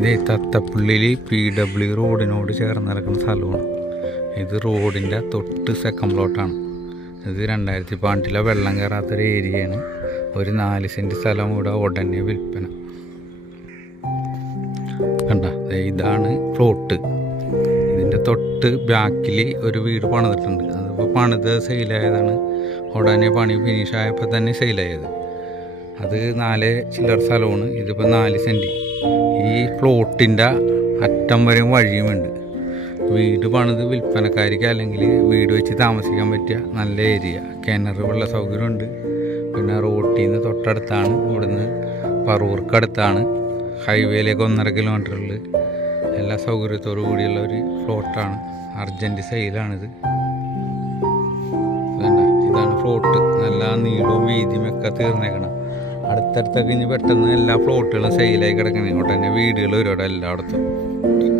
ഇത് തത്തപ്പള്ളിയിൽ PW റോഡിനോട് ചേർന്ന് നടക്കുന്ന സ്ഥലമാണ്. ഇത് റോഡിൻ്റെ തൊട്ട് സെക്കൻഡ് പ്ലോട്ടാണ്. ഇത് 2012 വെള്ളം കയറാത്തൊരു ഏരിയയാണ്. ഒരു 4 സെൻറ്റ് സ്ഥലം ഇവിടെ ഉടനെ വിൽപ്പന. കണ്ട, ഇതാണ് പ്ലോട്ട്. ഇതിൻ്റെ തൊട്ട് ബാക്കിൽ ഒരു വീട് പണിതിട്ടുണ്ട്. അതിപ്പോൾ പണിത് സെയിലായതാണ്. ഉടനെ പണി ഫിനിഷായപ്പോൾ തന്നെ സെയിലായത്. അത് 4 ചില്ലറ സ്ഥലമാണ്. ഇതിപ്പോൾ 4 സെൻറ്റ്. ഈ പ്ലോട്ടിൻ്റെ അറ്റം വരെയും വഴിയുമുണ്ട്. വീട് പണിത് വിൽപ്പനക്കാർക്ക് അല്ലെങ്കിൽ വീട് വെച്ച് താമസിക്കാൻ പറ്റിയ നല്ല ഏരിയ. കിണർ വെള്ള സൗകര്യമുണ്ട്. പിന്നെ റോട്ടിൽ നിന്ന് തൊട്ടടുത്താണ്. ഇവിടുന്ന് പറവൂർക്കടുത്താണ്. ഹൈവേയിലേക്ക് 1.5 കിലോമീറ്ററിൽ എല്ലാ സൗകര്യത്തോടു കൂടിയുള്ള ഒരു പ്ലോട്ടാണ്. അർജൻറ്റ് സെയിലാണിത്. ഇതാണ് പ്ലോട്ട്. നല്ല നീളവും വീതിയും ഒക്കെ തീർന്നേക്കണം. അടുത്തടുത്തൊക്കെ ഇനി പെട്ടെന്ന് എല്ലാ പ്ലോട്ടുകളും സെയിലായി കിടക്കണേ. ഉടനെ വീടുകൾ ഒരുപാട് എല്ലായിടത്തും.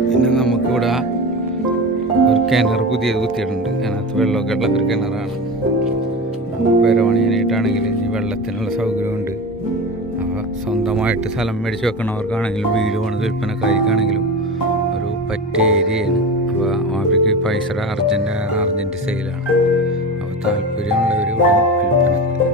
പിന്നെ നമുക്കിവിടെ ഒരു കിണർ പുതിയത് കുത്തിയിട്ടുണ്ട്. അതിനകത്ത് വെള്ളമൊക്കെ ഉള്ള ഒരു കിണറാണ്. പെരവണിയാനായിട്ടാണെങ്കിൽ ഇനി വെള്ളത്തിനുള്ള സൗകര്യമുണ്ട്. അപ്പോൾ സ്വന്തമായിട്ട് സ്ഥലം മേടിച്ച് വെക്കണവർക്കാണെങ്കിലും വീട് പണിത് വിൽപ്പനക്കാർക്കാണെങ്കിലും ഒരു പറ്റിയ ഏരിയയാണ്. അപ്പോൾ അവർക്ക് പൈസ അർജൻറ്റ് സെയിലാണ്. അപ്പോൾ താല്പര്യമുള്ളവർ ഇവിടെ വിൽപ്പനക്ക്